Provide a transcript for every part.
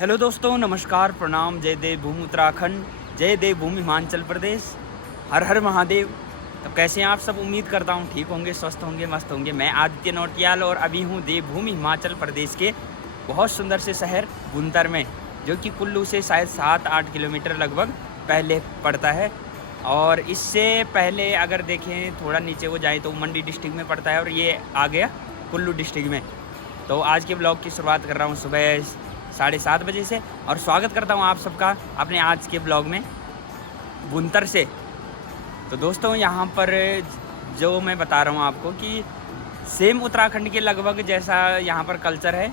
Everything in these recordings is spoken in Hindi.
हेलो दोस्तों, नमस्कार, प्रणाम, जय देव भूमि उत्तराखंड, जय देव भूमि हिमाचल प्रदेश, हर हर महादेव। तो कैसे हैं आप सब? उम्मीद करता हूँ ठीक होंगे, स्वस्थ होंगे, मस्त होंगे। मैं आदित्य नौटियाल और अभी हूँ देवभूमि हिमाचल प्रदेश के बहुत सुंदर से शहर भुंतर में, जो कि कुल्लू से शायद 7-8 किलोमीटर लगभग पहले पड़ता है। और इससे पहले अगर देखें थोड़ा नीचे को जाए तो मंडी डिस्ट्रिक्ट में पड़ता है और ये आ गया कुल्लू डिस्ट्रिक्ट में। तो आज के ब्लॉग की शुरुआत कर रहा हूँ सुबह 7:30 बजे से और स्वागत करता हूँ आप सबका अपने आज के ब्लॉग में भुंतर से। तो दोस्तों, यहाँ पर जो मैं बता रहा हूँ आपको कि सेम उत्तराखंड के लगभग जैसा यहाँ पर कल्चर है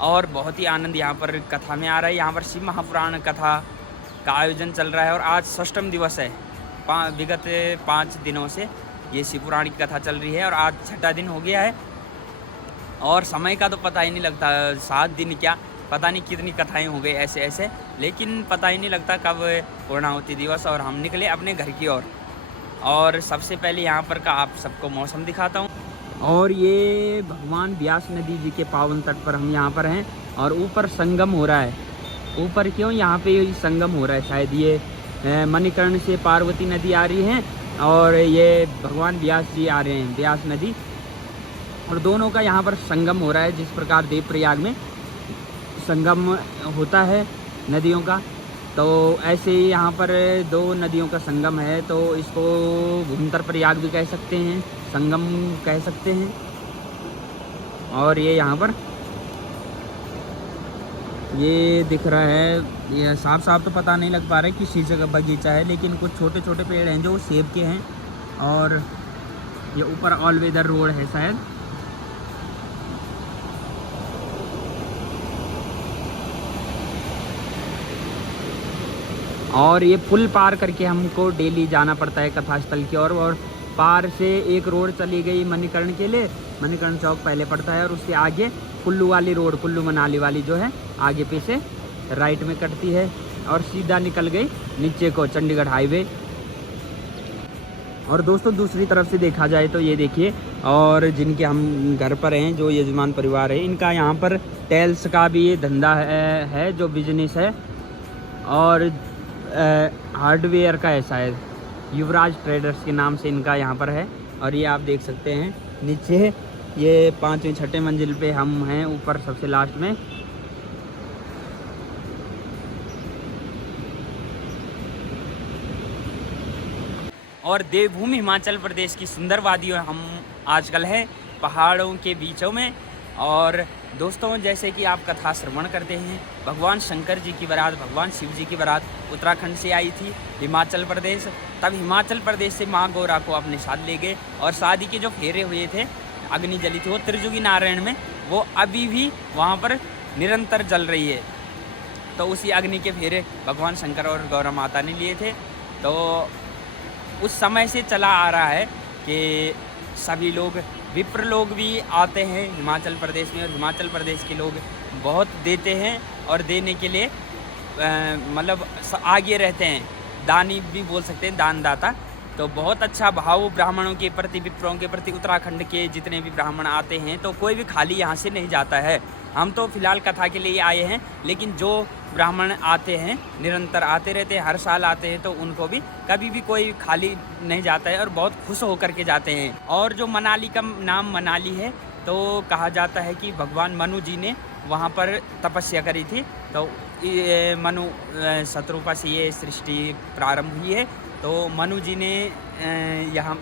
और बहुत ही आनंद यहाँ पर कथा में आ रहा है। यहाँ पर शिव महापुराण कथा का आयोजन चल रहा है और आज षष्ठम दिवस है। विगत 5 दिनों से ये शिव पुराण की कथा चल रही है और आज 6ठा दिन हो गया है और समय का तो पता ही नहीं लगता। 7 दिन क्या पता नहीं कितनी कथाएं हो गई ऐसे ऐसे, लेकिन पता ही नहीं लगता कब पूर्णाहुति दिवस और हम निकले अपने घर की ओर। और सबसे पहले यहाँ पर का आप सबको मौसम दिखाता हूँ। और ये भगवान व्यास नदी जी के पावन तट पर हम यहाँ पर हैं और ऊपर संगम हो रहा है। ऊपर क्यों? यहाँ पे संगम हो रहा है, शायद ये मणिकर्ण से पार्वती नदी आ रही है और ये भगवान व्यास जी आ रहे हैं, व्यास नदी, और दोनों का यहाँ पर संगम हो रहा है। जिस प्रकार देवप्रयाग में संगम होता है नदियों का, तो ऐसे ही यहाँ पर 2 नदियों का संगम है। तो इसको भुंतर प्रयाग भी कह सकते हैं, संगम कह सकते हैं। और ये यहाँ पर ये दिख रहा है, ये साफ साफ तो पता नहीं लग पा रहा है कि शीशे का बगीचा है, लेकिन कुछ छोटे छोटे पेड़ हैं जो सेब के हैं। और ये ऊपर ऑल वेदर रोड है शायद। और ये पुल पार करके हमको डेली जाना पड़ता है कथा स्थल की ओर। और पार से एक रोड चली गई मणिकर्ण के लिए, मणिकर्ण चौक पहले पड़ता है और उसके आगे कुल्लू वाली रोड, कुल्लू मनाली वाली जो है, आगे पीछे राइट में कटती है और सीधा निकल गई नीचे को चंडीगढ़ हाईवे। और दोस्तों, दूसरी तरफ से देखा जाए तो ये देखिए, और जिनके हम घर पर हैं, जो यजमान परिवार है, इनका यहाँ पर टेल्स का भी ये धंधा है जो बिजनेस है और हार्डवेयर का है शायद। युवराज ट्रेडर्स के नाम से इनका यहाँ पर है। और ये आप देख सकते हैं नीचे, ये 5वीं 6ठे मंजिल पे हम हैं, ऊपर सबसे लास्ट में। और देवभूमि हिमाचल प्रदेश की सुंदर वादियों हम आजकल हैं, पहाड़ों के बीचों में। और दोस्तों, जैसे कि आप कथा श्रवण करते हैं, भगवान शंकर जी की बारात, भगवान शिव जी की बारात उत्तराखंड से आई थी हिमाचल प्रदेश। तब हिमाचल प्रदेश से माँ गौरा को अपने साथ ले गए और शादी के जो फेरे हुए थे, अग्नि जली थी वो त्रिजुगी नारायण में, वो अभी भी वहाँ पर निरंतर जल रही है। तो उसी अग्नि के फेरे भगवान शंकर और गौरा माता ने लिए थे। तो उस समय से चला आ रहा है कि सभी लोग, विप्र लोग भी आते हैं हिमाचल प्रदेश में और हिमाचल प्रदेश के लोग बहुत देते हैं और देने के लिए मतलब आगे रहते हैं। दानी भी बोल सकते हैं, दानदाता। तो बहुत अच्छा भाव ब्राह्मणों के प्रति, विप्रों के प्रति उत्तराखंड के जितने भी ब्राह्मण आते हैं, तो कोई भी खाली यहाँ से नहीं जाता है। हम तो फिलहाल कथा के लिए आए हैं, लेकिन जो ब्राह्मण आते हैं निरंतर आते रहते हैं, हर साल आते हैं, तो उनको भी कभी भी कोई खाली नहीं जाता है और बहुत खुश होकर के जाते हैं। और जो मनाली का नाम मनाली है, तो कहा जाता है कि भगवान मनु जी ने वहाँ पर तपस्या करी थी। तो मनु शत्रुपा से ये सृष्टि प्रारंभ हुई है। तो मनु जी ने यहाँ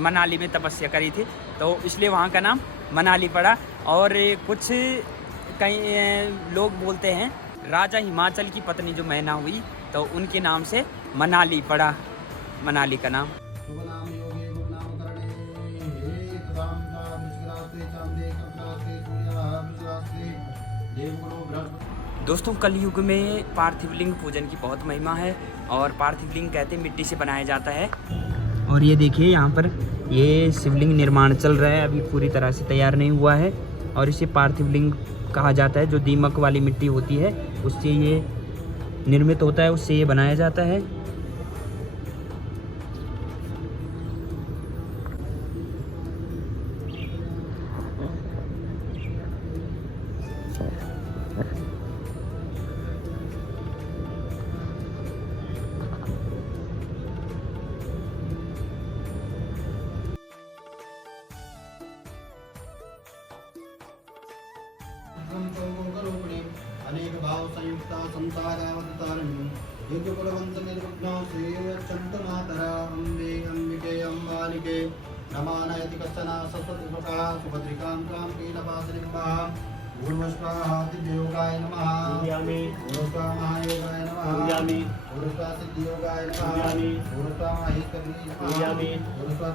मनाली में तपस्या करी थी, तो इसलिए वहाँ का नाम मनाली पड़ा। और कुछ कई लोग बोलते हैं राजा हिमाचल की पत्नी जो मैना हुई, तो उनके नाम से मनाली पड़ा, मनाली का नाम। दोस्तों, कलयुग में पार्थिव लिंग पूजन की बहुत महिमा है और पार्थिव लिंग कहते हैं मिट्टी से बनाया जाता है। और ये देखिए, यहाँ पर ये शिवलिंग निर्माण चल रहा है, अभी पूरी तरह से तैयार नहीं हुआ है। और इसे पार्थिव लिंग कहा जाता है। जो दीमक वाली मिट्टी होती है उससे ये निर्मित होता है, उससे ये बनाया जाता है। संयुक्ता संसारावतारिणी युगकुलवंत निर्विघ्नो श्रीरक्षन्तमातरा अम्बे अम्बिके अम्बालिके नमानयति कश्चन सरस्वतीमुखा सुभद्रिकां कां कीलपासनिम्बः ऊर्वस्वाहादिव्योगाय नमः ऊर्वस्वा महायोगाय नमः ऊर्वस्वा सिद्धियोगाय नमः ऊर्वस्वा महेश्वरी नमः ऊर्वस्वा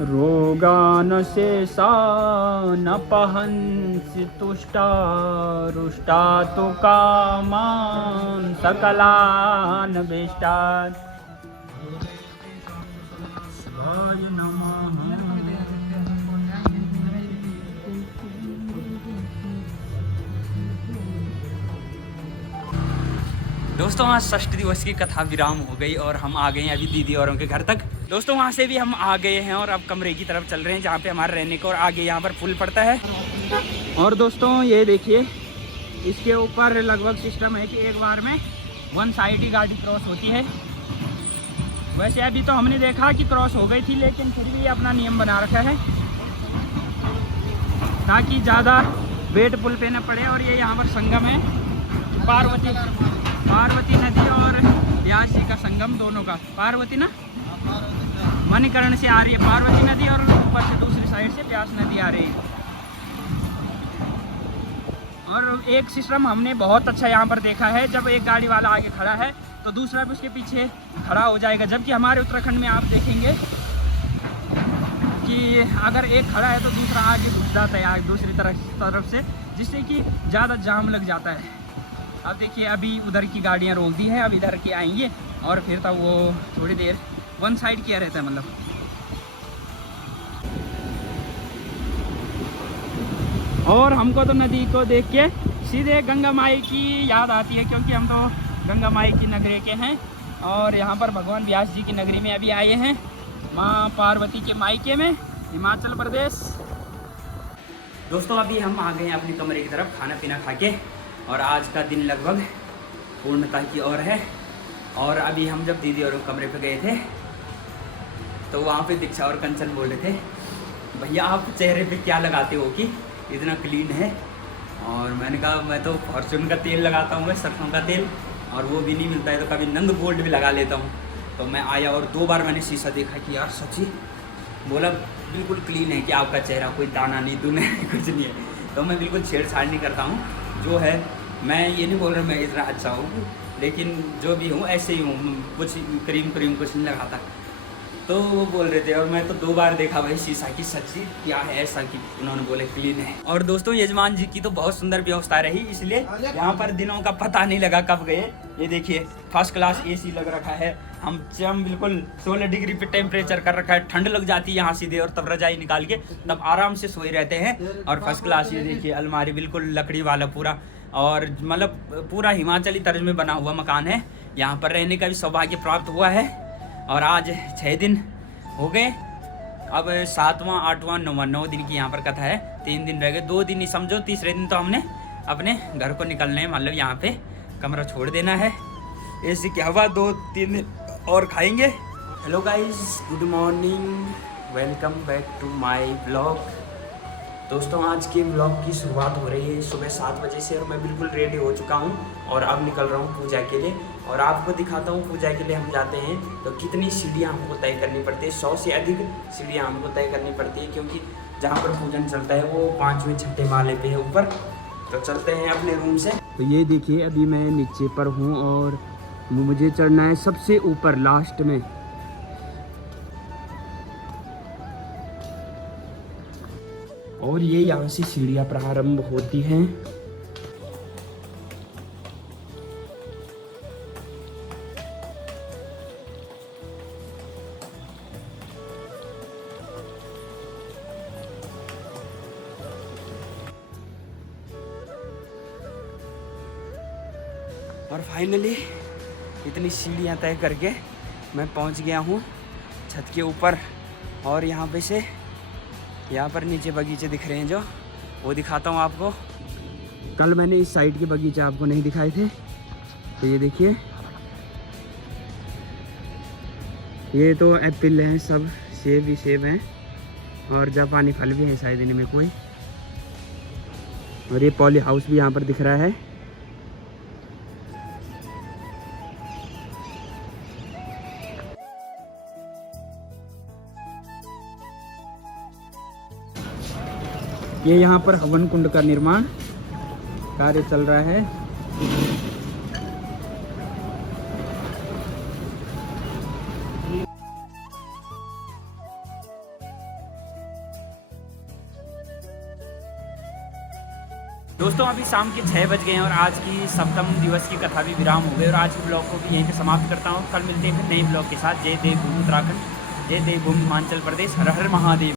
रोगान शेषानपहंसि तुष्टा रुष्टा तु कामान् सकलान् विष्टान्। शिवाय नमः। दोस्तों आज षष्ठ दिवस की कथा विराम हो गई और हम आ गए हैं अभी दीदी औरों के घर तक। दोस्तों वहाँ से भी हम आ गए हैं और अब कमरे की तरफ चल रहे हैं जहाँ पे हमारे रहने को, और आगे यहाँ पर पुल पड़ता है। और दोस्तों ये देखिए इसके ऊपर लगभग सिस्टम है कि एक बार में वन साइड ही गाड़ी क्रॉस होती है। वैसे अभी तो हमने देखा कि क्रॉस हो गई थी, लेकिन फिर भी अपना नियम बना रखा है ताकि ज़्यादा वेट पुल पे न पड़े। और ये यहाँ पर संगम है, पार्वती नदी और व्यास जी का संगम दोनों का। पार्वती ना मणिकर्ण से आ रही है पार्वती नदी और ऊपर से दूसरी साइड से व्यास नदी आ रही है। और एक सिस्टम हमने बहुत अच्छा यहाँ पर देखा है, जब एक गाड़ी वाला आगे खड़ा है तो दूसरा भी उसके पीछे खड़ा हो जाएगा। जबकि हमारे उत्तराखंड में आप देखेंगे कि अगर एक खड़ा है तो दूसरा आगे घुस जाता है आगे दूसरी तरफ से, जिससे कि ज़्यादा जाम लग जाता है। अब देखिए अभी उधर की गाड़ियाँ रोक दी हैं, अब इधर की आएंगे और फिर तब वो थोड़ी देर वन साइड किया रहता है मतलब। और हमको तो नदी को देख के सीधे गंगा माई की याद आती है, क्योंकि हम तो गंगा माई की नगरी के हैं और यहाँ पर भगवान व्यास जी की नगरी में अभी आए हैं, माँ पार्वती के मायके में, हिमाचल प्रदेश। दोस्तों अभी हम आ गए हैं अपने कमरे की तरफ खाना पीना खा के, और आज का दिन लगभग पूर्णता की ओर है। और अभी हम जब दीदी और कमरे पे गए थे तो वहाँ पे दीक्षा और कंचन बोल रहे थे, भैया आप चेहरे पे क्या लगाते हो कि इतना क्लीन है। और मैंने कहा मैं तो फॉर्चून का तेल लगाता हूँ, सरसों का तेल, और वो भी नहीं मिलता है तो कभी नंद गोल्ड भी लगा लेता हूँ। तो मैं आया और 2 बार मैंने शीशा देखा कि यार सच्ची, बोला बिल्कुल क्लीन है कि आपका चेहरा कोई दाना नहीं दुने कुछ नहीं है। तो मैं बिल्कुल छेड़छाड़ नहीं करता हूँ, जो है मैं ये नहीं बोल रहा मैं इतना अच्छा हूँ, लेकिन जो भी हूँ ऐसे ही हूँ, कुछ क्रीम कुछ नहीं लगाता। तो वो बोल रहे थे और मैं तो 2 बार देखा भाई शीशा की, सच्ची क्या है ऐसा कि उन्होंने बोले क्लीन है। और दोस्तों यजमान जी की तो बहुत सुंदर व्यवस्था रही, इसलिए यहाँ पर दिनों का पता नहीं लगा कब गए। ये देखिए फर्स्ट क्लास AC लग रखा है, हम बिल्कुल 16 डिग्री पे टेम्परेचर कर रखा है, ठंड लग जाती है यहाँ सीधे, और तब रजाई निकाल के तब आराम से सोए रहते हैं। और फर्स्ट क्लास ये देखिए अलमारी बिल्कुल लकड़ी वाला पूरा, और मतलब पूरा हिमाचली तर्ज में बना हुआ मकान है। यहाँ पर रहने का भी सौभाग्य प्राप्त हुआ है। और आज 6 दिन हो गए, अब 7वां 8वां 9वां 9 दिन की यहाँ पर कथा है। 3 दिन रह गए, 2 दिन ही समझो, तीसरे दिन तो हमने अपने घर को निकलना है, मतलब यहाँ पे कमरा छोड़ देना है। ऐसी की हवा 2-3 दिन और खाएंगे। Hello guys, good morning, welcome back to my blog. दोस्तों आज के ब्लॉग की शुरुआत हो रही है सुबह 7 बजे से, और मैं बिल्कुल रेडी हो चुका हूँ और अब निकल रहा हूँ पूजा के लिए। और आपको दिखाता हूँ पूजा के लिए हम जाते हैं तो कितनी सीढ़ियाँ हमको तय करनी पड़ती है। 100 से अधिक सीढ़ियाँ हमको तय करनी पड़ती है, क्योंकि जहाँ पर पूजन चलता है वो 5वें 6ठे माले पे है ऊपर। तो चलते हैं अपने रूम से। तो ये देखिए अभी मैं नीचे पर हूँ और मुझे चढ़ना है सबसे ऊपर लास्ट में। और ये यहाँ से सीढ़ियाँ प्रारंभ होती हैं। और फाइनली इतनी सीढ़ियाँ तय करके मैं पहुँच गया हूँ छत के ऊपर। और यहाँ पे से यहाँ पर नीचे बगीचे दिख रहे हैं जो, वो दिखाता हूँ आपको। कल मैंने इस साइड के बगीचे आपको नहीं दिखाए थे, तो ये देखिए, ये तो एप्पल हैं, सब सेब भी सेब हैं, और जापानी फल भी है शायद इनमें कोई। और ये पॉली हाउस भी यहाँ पर दिख रहा है। ये यहाँ पर हवन कुंड का निर्माण कार्य चल रहा है। दोस्तों अभी शाम के 6 बज गए हैं और आज की सप्तम दिवस की कथा भी विराम हो गई, और आज के ब्लॉग को भी यहीं पे समाप्त करता हूँ। कल मिलते हैं फिर नए ब्लॉग के साथ। जय देव भूमि उत्तराखंड, जय देव भूमि हिमाचल प्रदेश, हर हर महादेव।